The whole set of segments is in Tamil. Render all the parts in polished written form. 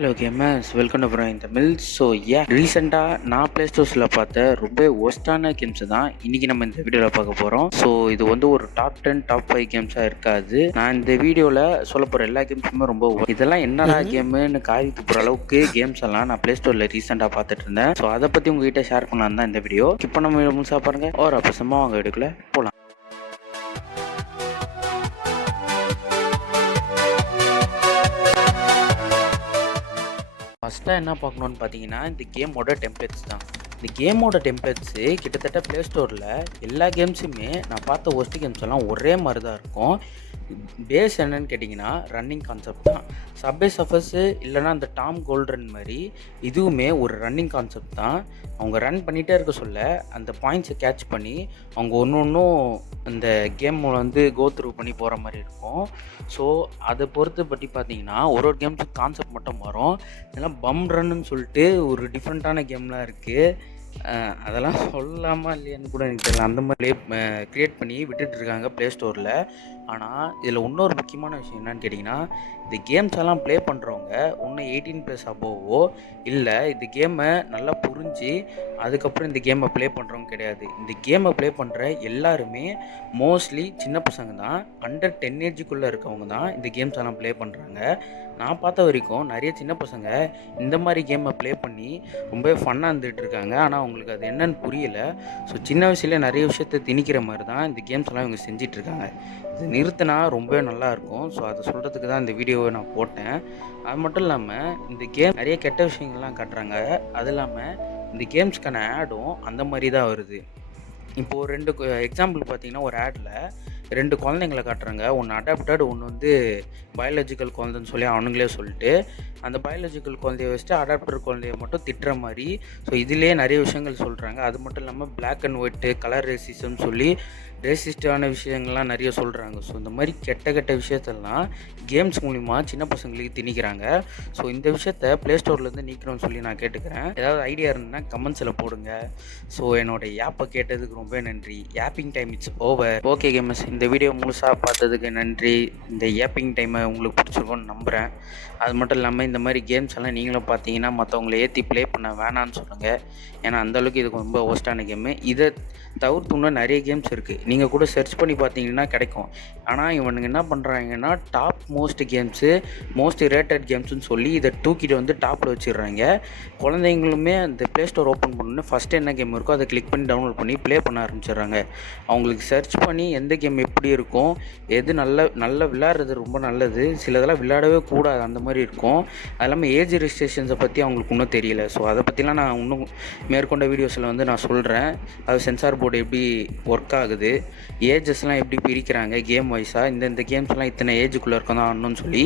Hello gamers, welcome to brain Tamil. So ரீசெண்டாக நான் ப்ளே ஸ்டோர்ஸில் பார்த்த ரொம்ப ஒஸ்ட்டான கேம்ஸ் தான் இன்றைக்கி நம்ம இந்த வீடியோவில் பார்க்க போகிறோம். ஸோ இது வந்து ஒரு டாப் 10 டாப் 5 கேம்ஸாக இருக்காது. நான் இந்த வீடியோவில் சொல்ல போகிற எல்லா கேம்ஸுமே ரொம்ப இதெல்லாம் என்னடா கேமுன்னு காய்த்து போகிற அளவுக்கு கேம்ஸ் எல்லாம் நான் ப்ளே ஸ்டோரில் ரீசெண்டாக பார்த்துட்டு இருந்தேன். ஸோ அதை பற்றி உங்ககிட்ட ஷேர் பண்ணலாம் தான் இந்த வீடியோ. இப்போ நம்ம முழுசாக பாருங்கள். ஒரு அப்பசமாக வாங்க வீடியோக்குள்ள போகலாம். ஃபஸ்ட்டாக என்ன பார்க்கணுன்னு பார்த்தீங்கன்னா, இந்த கேமோட டெம்ப்ளேட்ஸ் தான். இந்த கேமோட டெம்ப்ளேட்ஸு கிட்டத்தட்ட ப்ளே ஸ்டோரில் எல்லா கேம்ஸுமே நான் பார்த்த ஒஸ்ட் கேம்ஸ் எல்லாம் ஒரே மாதிரி தான் இருக்கும். பேஸ் என்னன்னு கேட்டிங்கன்னா ரன்னிங் கான்செப்ட் தான். சப்வே சஃபர்ஸு இல்லைனா அந்த டாம் கோல்டன் மாதிரி இதுவுமே ஒரு ரன்னிங் கான்செப்ட் தான். அவங்க ரன் பண்ணிகிட்டே இருக்க சொல்ல அந்த பாயிண்ட்ஸை கேட்ச் பண்ணி அவங்க ஒன்றும் அந்த கேம் வந்து கோ த்ரூ பண்ணி போகிற மாதிரி இருக்கும். ஸோ அதை பொறுத்து பற்றி பார்த்தீங்கன்னா ஒரு கேம்ஸுக்கு கான்செப்ட் மட்டும் வரும். இதெல்லாம் பம் ரன்னு சொல்லிட்டு ஒரு டிஃப்ரெண்ட்டான கேம்லாம் இருக்குது. அதெல்லாம் சொல்லலாமா இல்லையான்னு கூட எனக்கு தெரியல. அந்த மாதிரி க்ரியேட் பண்ணி விட்டுட்டுருக்காங்க ப்ளே ஸ்டோரில். ஆனால் இதில் இன்னொரு முக்கியமான விஷயம் என்னன்னு கேட்டிங்கன்னா, இந்த கேம்ஸ் எல்லாம் ப்ளே பண்ணுறவங்க ஒன்று 18+ அபோவோ இல்லை இந்த கேமை நல்லா புரிஞ்சு அதுக்கப்புறம் இந்த கேமை ப்ளே பண்ணுறவங்க கிடையாது. இந்த கேமை ப்ளே பண்ணுற எல்லாருமே மோஸ்ட்லி சின்ன பசங்க தான். அண்டர் 10 ஏஜுக்குள்ளே இருக்கவங்க தான் இந்த கேம்ஸ் எல்லாம் ப்ளே பண்ணுறாங்க. நான் பார்த்த வரைக்கும் நிறைய சின்ன பசங்க இந்த மாதிரி கேமை ப்ளே பண்ணி ரொம்ப ஃபன்னாக இருந்துகிட்டு இருக்காங்க. ஆனால் அவங்களுக்கு அது என்னன்னு புரியலை. ஸோ சின்ன வயசுலேயே நிறைய விஷயத்தை திணிக்கிற மாதிரி தான் இந்த கேம்ஸ் எல்லாம் இவங்க செஞ்சிட்ருக்காங்க. இது நிறுத்தினா ரொம்பவே நல்லாயிருக்கும். ஸோ அதை சொல்கிறதுக்கு தான் இந்த வீடியோவை நான் போட்டேன். அது மட்டும் இல்லாமல் இந்த கேம் நிறைய கெட்ட விஷயங்கள்லாம் காட்டுறாங்க. அது இல்லாமல் இந்த கேம்ஸ்க்கான ஆடும் அந்த மாதிரி தான் வருது. இப்போது 2 எக்ஸாம்பிள் பார்த்தீங்கன்னா, ஒரு ஆடில் 2 குழந்தைங்கள காட்டுறாங்க. ஒன்று அடாப்டட், ஒன்று வந்து பயாலஜிக்கல் குழந்தைன்னு சொல்லி அவனுங்களே சொல்லிட்டு அந்த பயாலஜிக்கல் குழந்தைய வச்சுட்டு அடாப்டர் குழந்தைய மட்டும் திட்டுற மாதிரி. ஸோ இதிலே நிறைய விஷயங்கள் சொல்கிறாங்க. அது மட்டும் இல்லாமல் black and white colour racism சொல்லி ரேசிஸ்டான விஷயங்கள்லாம் நிறைய சொல்கிறாங்க. ஸோ இந்த மாதிரி கெட்ட விஷயத்தெல்லாம் கேம்ஸ் மூலிமா சின்ன பசங்களுக்கு திணிக்கிறாங்க. ஸோ இந்த விஷயத்த ப்ளே ஸ்டோர்லேருந்து நீக்கணும்னு சொல்லி நான் கேட்டுக்கிறேன். ஏதாவது ஐடியா இருந்ததுன்னா கமெண்ட்ஸில் போடுங்க. ஸோ என்னோடய ஆப்பை கேட்டதுக்கு ரொம்ப நன்றி. ஆப்பிங் time it's over. Okay gamers, இந்த வீடியோ முழுசாக பார்த்ததுக்கு நன்றி. இந்த ஆப்பிங் டைமை உங்களுக்கு பிடிச்சிருக்கோன்னு நம்புகிறேன். அது மட்டும் இல்லாமல் இந்த மாதிரி கேம்ஸ் எல்லாம் நீங்களும் பார்த்தீங்கன்னா மற்றவங்களை ஏற்றி ப்ளே பண்ண வேணான்னு சொல்லுங்கள். ஏன்னா அந்தளவுக்கு இது ரொம்ப ஒஸ்ட்டான கேமு. இதை தவிர்த்து இன்னும் நிறைய கேம்ஸ் இருக்குது. நீங்கள் கூட சர்ச் பண்ணி பார்த்தீங்கன்னா கிடைக்கும். ஆனால் இவனுங்க என்ன பண்ணுறாங்கன்னா top most games most rated கேம்ஸுன்னு சொல்லி இதை தூக்கிட்டு வந்து டாப்பில் வச்சிடுறாங்க. குழந்தைங்களுமே அந்த ப்ளே ஸ்டோர் ஓப்பன் பண்ணணுன்னு ஃபஸ்ட்டு என்ன கேம் இருக்கோ அதை கிளிக் பண்ணி டவுன்லோட் பண்ணி ப்ளே பண்ண ஆரம்பிச்சிடுறாங்க. அவங்களுக்கு சர்ச் பண்ணி எந்த கேம் எப்படி இருக்கும், எது நல்ல விளையாடுறது ரொம்ப நல்லது, சிலதெல்லாம் விளையாடவே கூடாது அந்த மாதிரி இருக்கும். அது இல்லாமல் ஏஜ் ரெஸ்ட்ரிக்ஷன்ஸை பற்றி அவங்களுக்கு இன்னும் தெரியல. ஸோ அதை பற்றிலாம் நான் இன்னும் மேற்கொண்ட வீடியோஸில் வந்து நான் சொல்கிறேன். அது சென்சார் போர்டு எப்படி ஒர்க் ஆகுது, ஏஜஸ்லாம் எப்படி பிரிக்கிறாங்க கேம் வைஸாக, இந்த கேம்ஸ்லாம் இத்தனை ஏஜுக்குள்ளே இருக்கணும் ஆடணும்னு சொல்லி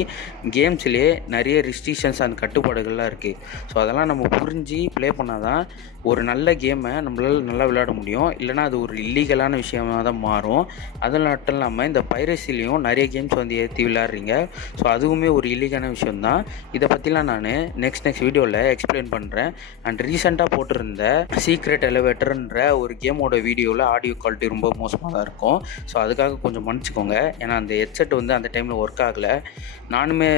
கேம்ஸ்லேயே நிறைய ரெஸ்ட்ரிக்ஷன்ஸ் அண்ட் கட்டுப்பாடுகள்லாம் இருக்குது. ஸோ அதெல்லாம் நம்ம புரிஞ்சு ப்ளே பண்ணால் தான் ஒரு நல்ல கேமை நம்மளால் நல்லா விளையாட முடியும். இல்லைனா அது ஒரு இல்லீகலான விஷயமாக தான் மாறும். அது மட்டும் இல்லாமல் இந்த பைரசிலையும் நிறைய கேம்ஸ் வந்து ஏற்றி விளையாடுறீங்க. ஸோ அதுவுமே ஒரு இல்லீகலான விஷயம்தான். இதை பற்றிலாம் நான் நெக்ஸ்ட் வீடியோவில் எக்ஸ்பிளைன் பண்ணுறேன். அண்ட் ரீசெண்டாக போட்டிருந்த சீக்ரெட் எலிவேட்டர்ன்ற ஒரு கேமோட வீடியோவில் ஆடியோ குவாலிட்டி ரொம்ப மோசமாக தான் இருக்கும். ஸோ அதுக்காக கொஞ்சம் மன்னிச்சிக்கோங்க. ஏன்னா அந்த ஹெட்செட் வந்து அந்த டைமில் ஒர்க் ஆகலை. நானுமே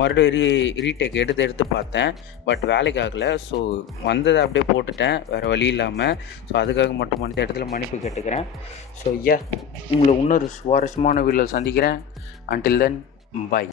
மறுபடியும் ரீடேக் எடுத்து பார்த்தேன். பட் வேலைக்கு ஆகலை. ஸோ வந்ததை அப்படியே போட்டுட்டேன் வேறு வழி இல்லாமல். ஸோ அதுக்காக மட்டும் மற்ற இடத்துல மன்னிப்பு கேட்டுக்கிறேன். ஸோ உங்களை இன்னொரு சுவாரஸ்யமான வீடியோவில் சந்திக்கிறேன். Until then by.